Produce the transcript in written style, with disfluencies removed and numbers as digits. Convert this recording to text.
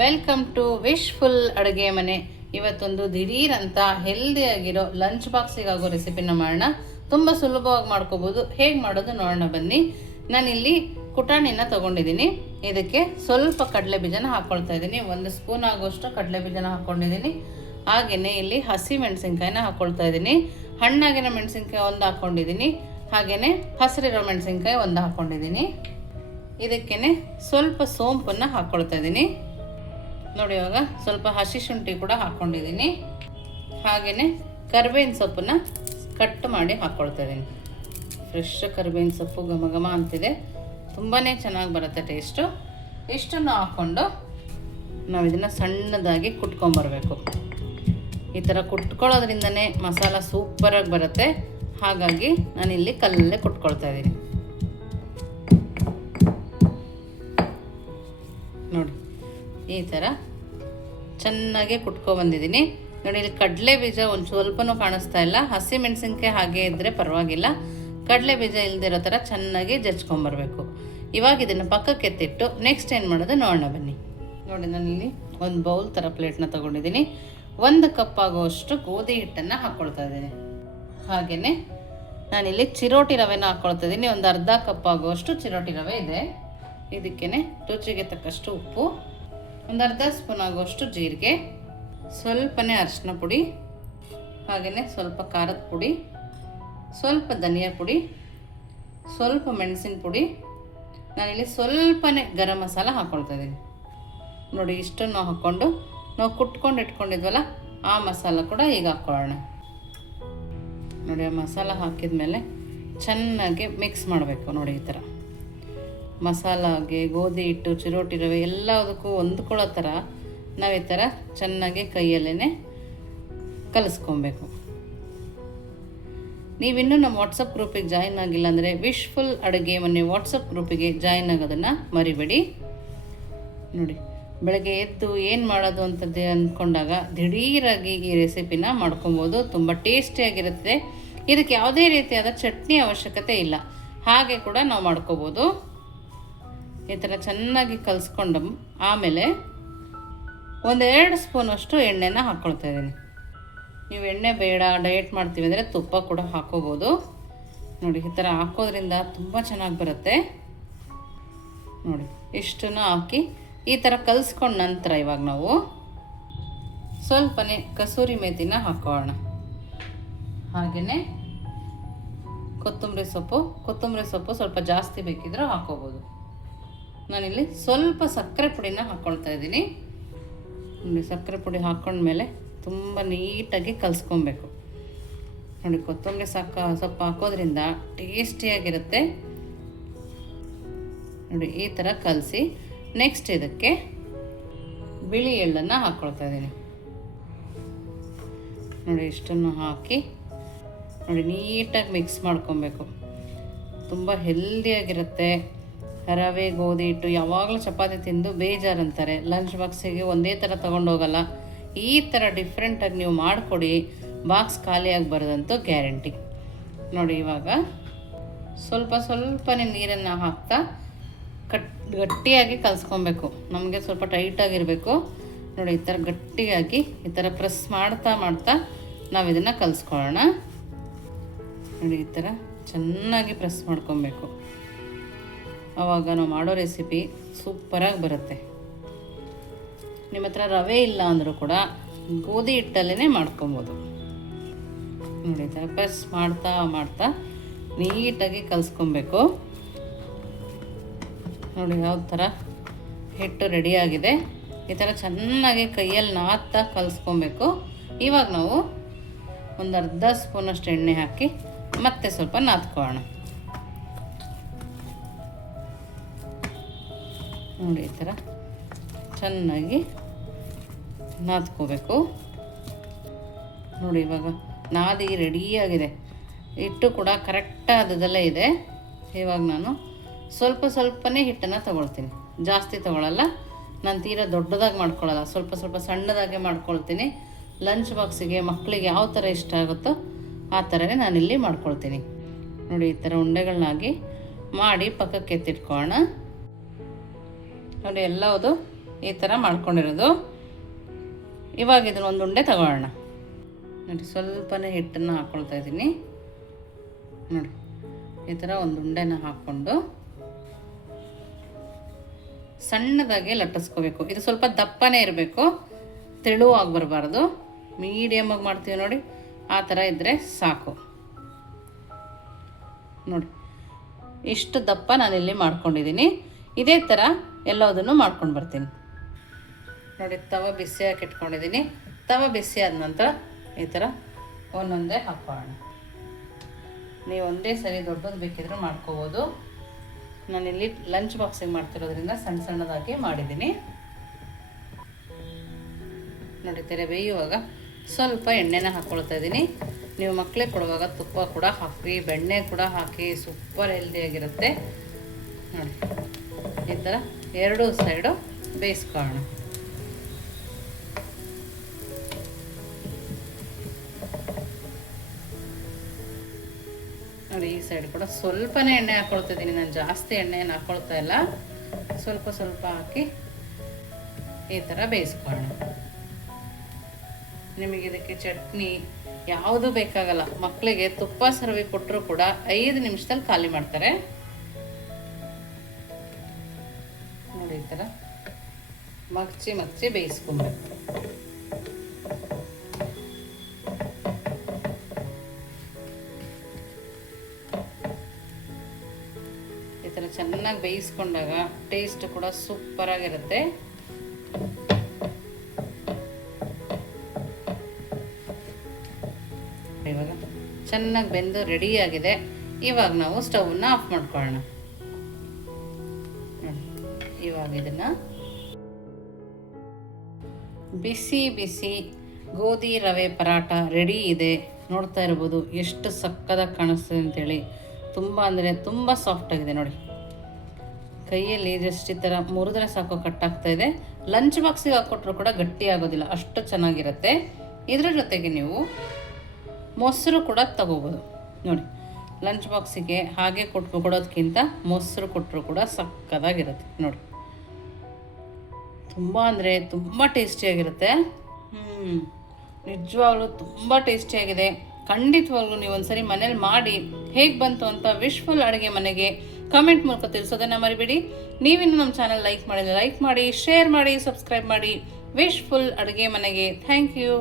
Welcome to wishful ಅಡುಗೆ ಮನೆ. ಇವತ್ತೊಂದು ದಿಢೀರ್ ಅಂತ ಹೆಲ್ದಿಯಾಗಿರೋ ಲಂಚ್ ಬಾಕ್ಸಿಗಾಗೋ ರೆಸಿಪಿನ ಮಾಡೋಣ. ತುಂಬ ಸುಲಭವಾಗಿ ಮಾಡ್ಕೋಬೋದು. ಹೇಗೆ ಮಾಡೋದು ನೋಡೋಣ ಬನ್ನಿ. ನಾನಿಲ್ಲಿ ಕುಟಾಣಿನ ತೊಗೊಂಡಿದ್ದೀನಿ. ಇದಕ್ಕೆ ಸ್ವಲ್ಪ ಕಡಲೆ ಬೀಜನ ಹಾಕ್ಕೊಳ್ತಾ ಇದ್ದೀನಿ. 1 ಸ್ಪೂನ್ ಆಗೋಷ್ಟು ಕಡಲೆ ಬೀಜನ ಹಾಕ್ಕೊಂಡಿದ್ದೀನಿ. ಹಾಗೆಯೇ ಇಲ್ಲಿ ಹಸಿ ಮೆಣಸಿನ್ಕಾಯಿನ ಹಾಕ್ಕೊಳ್ತಾ ಇದ್ದೀನಿ. ಹಣ್ಣಾಗಿರೋ ಮೆಣಸಿನ್ಕಾಯಿ 1 ಹಾಕ್ಕೊಂಡಿದ್ದೀನಿ. ಹಾಗೆಯೇ ಹಸಿರಿರೋ ಮೆಣಸಿನ್ಕಾಯಿ 1 ಹಾಕ್ಕೊಂಡಿದ್ದೀನಿ. ಇದಕ್ಕೇ ಸ್ವಲ್ಪ ಸೋಂಪನ್ನು ಹಾಕ್ಕೊಳ್ತಾ ಇದ್ದೀನಿ. ನೋಡಿ, ಇವಾಗ ಸ್ವಲ್ಪ ಹಸಿ ಶುಂಠಿ ಕೂಡ ಹಾಕ್ಕೊಂಡಿದ್ದೀನಿ. ಹಾಗೆಯೇ ಕರಿಬೇವಿನ ಸೊಪ್ಪನ್ನ ಕಟ್ ಮಾಡಿ ಹಾಕ್ಕೊಳ್ತಾ ಇದ್ದೀನಿ. ಫ್ರೆಶ್ ಕರಿಬೇವಿನ ಸೊಪ್ಪು ಘಮ ಘಮ ಅಂತಿದೆ, ತುಂಬಾ ಚೆನ್ನಾಗಿ ಬರುತ್ತೆ ಟೇಸ್ಟು. ಇಷ್ಟನ್ನು ಹಾಕ್ಕೊಂಡು ನಾವು ಇದನ್ನು ಸಣ್ಣದಾಗಿ ಕುಟ್ಕೊಂಬರ್ಬೇಕು. ಈ ಥರ ಕುಟ್ಕೊಳ್ಳೋದ್ರಿಂದನೇ ಮಸಾಲ ಸೂಪರಾಗಿ ಬರುತ್ತೆ. ಹಾಗಾಗಿ ನಾನಿಲ್ಲಿ ಕಲ್ಲಲ್ಲೇ ಕುಟ್ಕೊಳ್ತಾ ಇದ್ದೀನಿ. ನೋಡಿ, ಈ ಥರ ಚೆನ್ನಾಗಿ ಕುಟ್ಕೊಬಂದಿದ್ದೀನಿ. ನೋಡಿ, ಇಲ್ಲಿ ಕಡಲೆ ಬೀಜ ಒಂದು ಸ್ವಲ್ಪನೂ ಕಾಣಿಸ್ತಾ ಇಲ್ಲ. ಹಸಿ ಮೆಣಸಿನ್ಕಾಯಿ ಹಾಗೆ ಇದ್ದರೆ ಪರವಾಗಿಲ್ಲ. ಕಡಲೆ ಬೀಜ ಇಲ್ದಿರೋ ಥರ ಚೆನ್ನಾಗಿ ಜಜ್ಕೊಂಬರ್ಬೇಕು. ಇವಾಗ ಇದನ್ನು ಪಕ್ಕಕ್ಕೆ ಎತ್ತಿಟ್ಟು ನೆಕ್ಸ್ಟ್ ಏನು ಮಾಡೋದು ನೋಡೋಣ ಬನ್ನಿ. ನೋಡಿ, ನಾನಿಲ್ಲಿ ಒಂದು ಬೌಲ್ ಥರ ಪ್ಲೇಟ್ನ ತೊಗೊಂಡಿದ್ದೀನಿ. 1 ಕಪ್ ಆಗುವಷ್ಟು ಗೋಧಿ ಹಿಟ್ಟನ್ನು ಹಾಕ್ಕೊಳ್ತಾ ಇದ್ದೀನಿ. ಹಾಗೆಯೇ ನಾನಿಲ್ಲಿ ಚಿರೋಟಿ ರವೆನ ಹಾಕ್ಕೊಳ್ತಾ ಇದ್ದೀನಿ. ಒಂದು ಅರ್ಧ ಕಪ್ ಆಗುವಷ್ಟು ಚಿರೋಟಿ ರವೆ ಇದೆ. ಇದಕ್ಕೇ ರುಚಿಗೆ ತಕ್ಕಷ್ಟು ಉಪ್ಪು, ಒಂದು ಅರ್ಧ ಸ್ಪೂನ್ ಆಗುವಷ್ಟು ಜೀರಿಗೆ, ಸ್ವಲ್ಪನೇ ಅರಿಶಿನ ಪುಡಿ, ಹಾಗೆಯೇ ಸ್ವಲ್ಪ ಖಾರದ ಪುಡಿ, ಸ್ವಲ್ಪ ಧನಿಯಾ ಪುಡಿ, ಸ್ವಲ್ಪ ಮೆಣಸಿನ ಪುಡಿ. ನಾನಿಲ್ಲಿ ಸ್ವಲ್ಪನೇ ಗರಂ ಮಸಾಲ ಹಾಕ್ಕೊಳ್ತಾ ಇದ್ದೀನಿ. ನೋಡಿ, ಇಷ್ಟನ್ನು ಹಾಕ್ಕೊಂಡು ನಾವು ಕುಟ್ಕೊಂಡು ಇಟ್ಕೊಂಡಿದ್ವಲ್ಲ ಆ ಮಸಾಲ ಕೂಡ ಈಗ ಹಾಕ್ಕೊಳ್ಳೋಣ. ನೋಡಿ, ಆ ಮಸಾಲ ಹಾಕಿದ ಮೇಲೆ ಚೆನ್ನಾಗಿ ಮಿಕ್ಸ್ ಮಾಡಬೇಕು. ನೋಡಿ, ಈ ಥರ ಮಸಾಲಾಗೆ ಗೋಧಿ ಹಿಟ್ಟು, ಚಿರೋಟಿ ರವೆ ಎಲ್ಲದಕ್ಕೂ ಹೊಂದ್ಕೊಳ್ಳೋ ಥರ ನಾವು ಈ ಥರ ಚೆನ್ನಾಗಿ ಕೈಯಲ್ಲೇ ಕಲಿಸ್ಕೊಬೇಕು. ನೀವಿನ್ನೂ ನಮ್ಮ ವಾಟ್ಸಪ್ ಗ್ರೂಪಿಗೆ ಜಾಯಿನ್ ಆಗಿಲ್ಲ ಅಂದರೆ ವಿಶ್ಫುಲ್ ಅಡುಗೆ ಮನೆ ವಾಟ್ಸಪ್ ಗ್ರೂಪಿಗೆ ಜಾಯಿನ್ ಆಗೋದನ್ನು ಮರಿಬೇಡಿ. ನೋಡಿ, ಬೆಳಗ್ಗೆ ಎದ್ದು ಏನು ಮಾಡೋದು ಅಂತದ್ದು ಅಂದ್ಕೊಂಡಾಗ ದಿಢೀರಾಗಿ ಈ ರೆಸಿಪಿನ ಮಾಡ್ಕೊಬೋದು. ತುಂಬ ಟೇಸ್ಟಿಯಾಗಿರುತ್ತೆ. ಇದಕ್ಕೆ ಯಾವುದೇ ರೀತಿಯಾದ ಚಟ್ನಿ ಅವಶ್ಯಕತೆ ಇಲ್ಲ, ಹಾಗೆ ಕೂಡ ನಾವು ಮಾಡ್ಕೋಬೋದು. ಈ ಥರ ಚೆನ್ನಾಗಿ ಕಲಿಸ್ಕೊಂಡು ಆಮೇಲೆ 1-2 ಸ್ಪೂನಷ್ಟು ಎಣ್ಣೆನ ಹಾಕ್ಕೊಳ್ತಾ ಇದ್ದೀನಿ. ನೀವು ಎಣ್ಣೆ ಬೇಡ, ಡಯಟ್ ಮಾಡ್ತೀವಿ ಅಂದರೆ ತುಪ್ಪ ಕೂಡ ಹಾಕ್ಕೋಬೋದು. ನೋಡಿ, ಈ ಥರ ಹಾಕೋದ್ರಿಂದ ತುಂಬ ಚೆನ್ನಾಗಿ ಬರುತ್ತೆ. ನೋಡಿ, ಇಷ್ಟನ್ನು ಹಾಕಿ ಈ ಥರ ಕಲಿಸ್ಕೊಂಡ ನಂತರ ಇವಾಗ ನಾವು ಸ್ವಲ್ಪನೇ ಕಸೂರಿ ಮೇಥಿನ ಹಾಕೋಣ. ಹಾಗೆಯೇ ಕೊತ್ತಂಬರಿ ಸೊಪ್ಪು ಸ್ವಲ್ಪ ಜಾಸ್ತಿ ಬೇಕಿದ್ರೂ ಹಾಕೋಬೋದು. ನಾನಿಲ್ಲಿ ಸ್ವಲ್ಪ ಸಕ್ಕರೆ ಪುಡಿನ ಹಾಕ್ಕೊಳ್ತಾ ಇದ್ದೀನಿ. ನೋಡಿ, ಸಕ್ಕರೆ ಪುಡಿ ಹಾಕ್ಕೊಂಡ್ಮೇಲೆ ತುಂಬ ನೀಟಾಗಿ ಕಲಿಸ್ಕೊಬೇಕು. ನೋಡಿ, ಕೊತ್ತಂಬರಿ ಸೊಪ್ಪು ಹಾಕೋದ್ರಿಂದ ಟೇಸ್ಟಿಯಾಗಿರುತ್ತೆ. ನೋಡಿ, ಈ ಥರ ಕಲಸಿ ನೆಕ್ಸ್ಟ್ ಇದಕ್ಕೆ ಬಿಳಿ ಎಳ್ಳನ್ನು ಹಾಕ್ಕೊಳ್ತಾ ಇದ್ದೀನಿ. ನೋಡಿ, ಇಷ್ಟನ್ನು ಹಾಕಿ ನೋಡಿ ನೀಟಾಗಿ ಮಿಕ್ಸ್ ಮಾಡ್ಕೊಬೇಕು. ತುಂಬ ಹೆಲ್ದಿಯಾಗಿರುತ್ತೆ. ರವೆ ಗೋಧಿ ಹಿಟ್ಟು ಯಾವಾಗಲೂ ಚಪಾತಿ ತಿಂದು ಬೇಜಾರಂತಾರೆ. ಲಂಚ್ ಬಾಕ್ಸಿಗೆ ಒಂದೇ ಥರ ತೊಗೊಂಡೋಗಲ್ಲ. ಈ ಥರ ಡಿಫ್ರೆಂಟಾಗಿ ನೀವು ಮಾಡಿಕೊಡಿ, ಬಾಕ್ಸ್ ಖಾಲಿಯಾಗಿ ಬರೋದಂತೂ ಗ್ಯಾರಂಟಿ. ನೋಡಿ, ಇವಾಗ ಸ್ವಲ್ಪನೇ ನೀರನ್ನು ಹಾಕ್ತಾ ಗಟ್ಟಿಯಾಗಿ ಕಲಿಸ್ಕೊಬೇಕು. ನಮಗೆ ಸ್ವಲ್ಪ ಟೈಟಾಗಿರಬೇಕು. ನೋಡಿ, ಈ ಥರ ಗಟ್ಟಿಯಾಗಿ ಈ ಥರ ಪ್ರೆಸ್ ಮಾಡ್ತಾ ನಾವು ಇದನ್ನು ಕಲಿಸ್ಕೊಳ್ಳೋಣ. ನೋಡಿ, ಈ ಥರ ಚೆನ್ನಾಗಿ ಪ್ರೆಸ್ ಮಾಡ್ಕೊಬೇಕು. ಆವಾಗ ನಾವು ಮಾಡೋ ರೆಸಿಪಿ ಸೂಪರಾಗಿ ಬರುತ್ತೆ. ನಿಮ್ಮ ಹತ್ರ ರವೆ ಇಲ್ಲ ಅಂದರೂ ಕೂಡ ಗೋಧಿ ಹಿಟ್ಟಲ್ಲೇ ಮಾಡ್ಕೊಬೋದು. ನೋಡಿ, ಈ ಥರ ಪ್ರೆಸ್ ಮಾಡ್ತಾ ನೀಟಾಗಿ ಕಲಿಸ್ಕೊಬೇಕು. ನೋಡಿ, ಯಾವ ಥರ ಹಿಟ್ಟು ರೆಡಿಯಾಗಿದೆ. ಈ ಥರ ಚೆನ್ನಾಗಿ ಕೈಯಲ್ಲಿ ನಾದ್ತಾ ಕಲಿಸ್ಕೊಬೇಕು. ಇವಾಗ ನಾವು ಒಂದು ಅರ್ಧ ಸ್ಪೂನಷ್ಟು ಎಣ್ಣೆ ಹಾಕಿ ಮತ್ತೆ ಸ್ವಲ್ಪ ನಾದ್ಕೊಳ್ಳೋಣ. ನೋಡಿ, ಈ ಥರ ಚೆನ್ನಾಗಿ ನಾದ್ಕೋಬೇಕು. ನೋಡಿ, ಇವಾಗ ನಾದಿ ರೆಡಿಯಾಗಿದೆ. ಹಿಟ್ಟು ಕೂಡ ಕರೆಕ್ಟಾದದಲ್ಲೇ ಇದೆ. ಇವಾಗ ನಾನು ಸ್ವಲ್ಪನೇ ಹಿಟ್ಟನ್ನು ತೊಗೊಳ್ತೀನಿ, ಜಾಸ್ತಿ ತೊಗೊಳ್ಳಲ್ಲ. ನಾನು ತೀರಾ ದೊಡ್ಡದಾಗಿ ಮಾಡ್ಕೊಳ್ಳಲ್ಲ, ಸ್ವಲ್ಪ ಸಣ್ಣದಾಗೆ ಮಾಡ್ಕೊಳ್ತೀನಿ. ಲಂಚ್ ಬಾಕ್ಸಿಗೆ ಮಕ್ಕಳಿಗೆ ಯಾವ ಥರ ಇಷ್ಟ ಆಗುತ್ತೋ ಆ ಥರನೇ ನಾನಿಲ್ಲಿ ಮಾಡ್ಕೊಳ್ತೀನಿ. ನೋಡಿ, ಈ ಥರ ಉಂಡೆಗಳನ್ನಾಗಿ ಮಾಡಿ ಪಕ್ಕಕ್ಕೆ ಎತ್ತಿಟ್ಕೊಳ್ಳೋಣ. ನೋಡಿ, ಎಲ್ಲವುದು ಈ ಥರ ಮಾಡ್ಕೊಂಡಿರೋದು. ಇವಾಗ ಇದನ್ನ ಒಂದು ಉಂಡೆ ತಗೊಳ್ಳೋಣ. ನೋಡಿ, ಸ್ವಲ್ಪನೇ ಹಿಟ್ಟನ್ನು ಹಾಕ್ಕೊಳ್ತಾ ಇದ್ದೀನಿ. ನೋಡಿ, ಈ ಥರ ಒಂದು ಉಂಡೆನ ಹಾಕ್ಕೊಂಡು ಸಣ್ಣದಾಗಿ ಲಟ್ಟಿಸ್ಕೋಬೇಕು. ಇದು ಸ್ವಲ್ಪ ದಪ್ಪನೇ ಇರಬೇಕು, ತೆಳುವಾಗಿ ಬರಬಾರ್ದು. ಮೀಡಿಯಮಾಗಿ ಮಾಡ್ತೀವಿ ನೋಡಿ, ಆ ಥರ ಇದ್ದರೆ ಸಾಕು. ನೋಡಿ, ಇಷ್ಟು ದಪ್ಪ ನಾನಿಲ್ಲಿ ಮಾಡ್ಕೊಂಡಿದ್ದೀನಿ. ಇದೇ ಥರ ಎಲ್ಲದನ್ನು ಮಾಡ್ಕೊಂಡು ಬರ್ತೀನಿ. ನೋಡಿ, ತವ ಬಿಸಿಯಾಗಿ ಇಟ್ಕೊಂಡಿದ್ದೀನಿ. ತವ ಬಿಸಿ ಆದ ನಂತರ ಈ ಥರ ಒಂದೊಂದೇ ಹಾಕೋಣ. ನೀವು ಒಂದೇ ಸರಿ ದೊಡ್ಡದು ಬೇಕಿದ್ರೂ ಮಾಡ್ಕೋಬೋದು. ನಾನಿಲ್ಲಿ ಲಂಚ್ ಬಾಕ್ಸಿಗೆ ಮಾಡ್ತಿರೋದ್ರಿಂದ ಸಣ್ಣ ಸಣ್ಣದಾಗಿ ಮಾಡಿದ್ದೀನಿ. ನೋಡಿ, ತೆರೆ ಬೇಯುವಾಗ ಸ್ವಲ್ಪ ಎಣ್ಣೆನ ಹಾಕ್ಕೊಳ್ತಾ ಇದ್ದೀನಿ. ನೀವು ಮಕ್ಕಳಿಗೆ ಕೊಡುವಾಗ ತುಪ್ಪ ಕೂಡ ಹಾಕಿ, ಬೆಣ್ಣೆ ಕೂಡ ಹಾಕಿ, ಸೂಪರ್ ಹೆಲ್ದಿಯಾಗಿರುತ್ತೆ. ನೋಡಿ, ಈ ಥರ ಎರಡೂ ಸೈಡು ಬೇಯಿಸ್ಕೊಳ್ಳೋಣ. ನೋಡಿ, ಈ ಸೈಡ್ ಕೂಡ ಸ್ವಲ್ಪನೇ ಎಣ್ಣೆ ಹಾಕ್ಕೊಳ್ತಿದ್ದೀನಿ. ನಾನು ಜಾಸ್ತಿ ಎಣ್ಣೆಯನ್ನು ಹಾಕ್ಕೊಳ್ತಾ ಇಲ್ಲ, ಸ್ವಲ್ಪ ಸ್ವಲ್ಪ ಹಾಕಿ ಈ ಥರ ಬೇಯಿಸ್ಕೊಳ್ಳೋಣ. ನಿಮಗೆ ಇದಕ್ಕೆ ಚಟ್ನಿ ಯಾವುದು ಬೇಕಾಗಲ್ಲ. ಮಕ್ಕಳಿಗೆ ತುಪ್ಪ ಸರ್ವಿ ಕೊಟ್ಟರು ಕೂಡ 5 ನಿಮಿಷದಲ್ಲಿ ಖಾಲಿ ಮಾಡ್ತಾರೆ. ನೋಡಿ, ಈ ಥರ ಮಗ್ಚಿ ಬೇಯಿಸ್ಕೊಂಬೇಕು. ಈ ಥರ ಚೆನ್ನಾಗಿ ಬೇಯಿಸ್ಕೊಂಡಾಗ ಟೇಸ್ಟ್ ಕೂಡ ಸೂಪರ್ ಆಗಿರುತ್ತೆ. ಇವಾಗ ಚೆನ್ನಾಗಿ ಬೆಂದು ರೆಡಿ ಆಗಿದೆ. ಇವಾಗ ನಾವು ಸ್ಟವ್ನ ಆಫ್ ಮಾಡ್ಕೊಳ್ಳೋಣ. ಇವಾಗ ಇದನ್ನ ಬಿಸಿ ಬಿಸಿ ಗೋಧಿ ರವೆ ಪರಾಟ ರೆಡಿ ಇದೆ. ನೋಡ್ತಾ ಇರ್ಬೋದು ಎಷ್ಟು ಸಕ್ಕದಾಗಿ ಕಾಣಿಸ್ತದೆ ಅಂತೇಳಿ. ತುಂಬ ಅಂದರೆ ತುಂಬ ಸಾಫ್ಟ್ ಆಗಿದೆ. ನೋಡಿ, ಕೈಯಲ್ಲಿ ಜಸ್ಟ್ ಈ ಥರ ಮುರಿದ್ರೆ ಸಾಕು ಕಟ್ಟಾಗ್ತಾ ಇದೆ. ಲಂಚ್ ಬಾಕ್ಸಿಗೆ ಹಾಕ್ಕೊಟ್ರು ಕೂಡ ಗಟ್ಟಿ ಆಗೋದಿಲ್ಲ, ಅಷ್ಟು ಚೆನ್ನಾಗಿರುತ್ತೆ. ಇದ್ರ ಜೊತೆಗೆ ನೀವು ಮೊಸರು ಕೂಡ ತಗೋಬೋದು. ನೋಡಿ, ಲಂಚ್ ಬಾಕ್ಸಿಗೆ ಹಾಗೆ ಕೊಡೋದಕ್ಕಿಂತ ಮೊಸರು ಕೊಟ್ಟರು ಕೂಡ ಸಕ್ಕದಾಗಿರುತ್ತೆ. ನೋಡಿ, ತುಂಬ ಅಂದರೆ ತುಂಬ ಟೇಸ್ಟಿಯಾಗಿರುತ್ತೆ. ನಿಜವಾಗ್ಲೂ ತುಂಬ ಟೇಸ್ಟಿಯಾಗಿದೆ. ಖಂಡಿತವಾಗ್ಲೂ ನೀವು ಒಂದ್ಸರಿ ಮನೇಲಿ ಮಾಡಿ ಹೇಗೆ ಬಂತು ಅಂತ ವಿಶ್ಫುಲ್ ಅಡುಗೆ ಮನೆಗೆ ಕಮೆಂಟ್ ಮೂಲಕ ತಿಳಿಸೋದನ್ನು ಮರಿಬೇಡಿ. ನೀವಿನ್ನು ನಮ್ಮ ಚಾನಲ್ ಲೈಕ್ ಮಾಡಿದ್ರೆ ಲೈಕ್ ಮಾಡಿ, ಶೇರ್ ಮಾಡಿ, ಸಬ್ಸ್ಕ್ರೈಬ್ ಮಾಡಿ. ವಿಶ್ಫುಲ್ ಅಡುಗೆ ಮನೆಗೆ ಥ್ಯಾಂಕ್ ಯು.